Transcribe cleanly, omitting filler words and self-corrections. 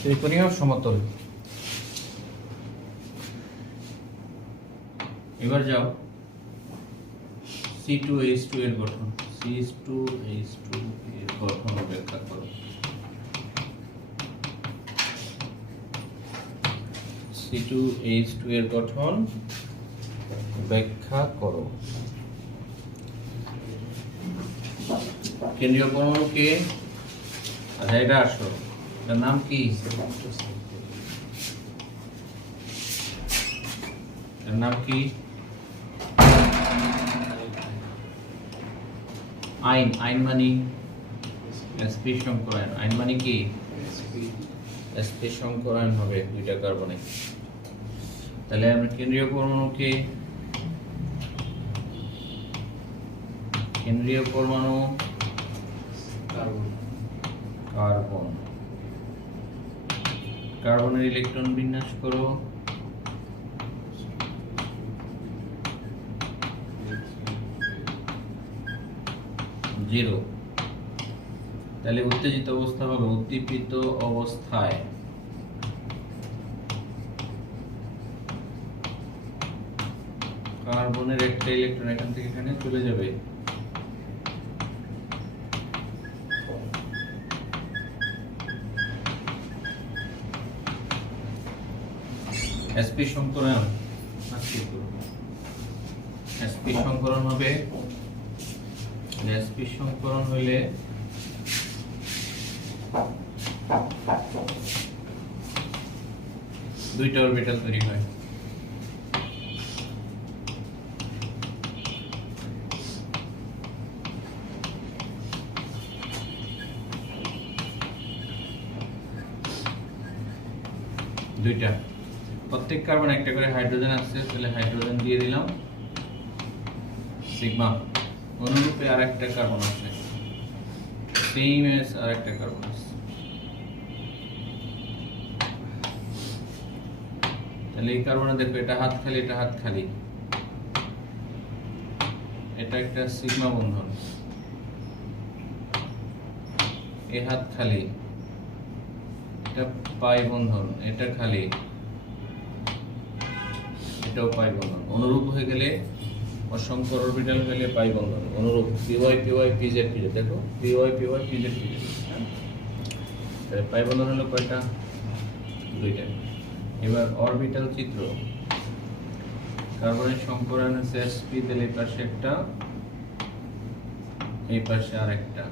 ত্রিকোণীয় সমতল। এবার যাও C2H2 এর গঠন। C2H2 এর গঠন ব্যাখ্যা করো। C2H2 এর গঠন ব্যাখ্যা করো। কেন্দ্রীয় পরমাণু কে? আচ্ছা, এটা আসো, এটার নাম কি? এর নাম কি? আইন। আইন মানে sp সংকরায়ন। আইন মানে কি? sp সংকরায়ন হবে দুইটা কার্বনে। তাহলে আমরা কেন্দ্রীয় পরমাণুকে, কেন্দ্রীয় পরমাণু কার্বন। কার্বনের ইলেকট্রন বিন্যাস করো। জিরো। তাহলে উত্তেজিত অবস্থা হবে উদ্দীপিত অবস্থায় কার্বনের একটা ইলেকট্রন এখান থেকে এখানে চলে যাবে। sp সংকরণ। sp সংকরণ হবে, sp সংকরণ হইলে দুইটা অরবিটাল তৈরি হয়। দুইটা, প্রত্যেক কার্বন একটা করে হাইড্রোজেন আছে, তাহলে হাইড্রোজেন দিয়ে দিলাম সিগমা। অনুরূপে আরেকটা কার্বন আছে, সেম এস আরেকটা কার্বন আছে, তাহলে এই কার্বনে দেখো এটা হাত খালি, এটা হাত খালি, এটা একটা সিগমা বন্ধন, এই হাত খালি, এটা পাই বন্ধন, এটা খালি, এটাও পাই বন্ধন। অনুরূপ হয়ে গেলে অসংখ্য অরবিটাল হলে পাই বন্ধন। অনুরূপ py py pz pz, দেখো py py pz pz, তাহলে পাই বন্ধন হলো কয়টা? দুইটা। এবার অরবিটাল চিত্র। কার্বনের সংকরণ হচ্ছে sp, তাহলে এই পাশে একটা, এই পাশে আরেকটা।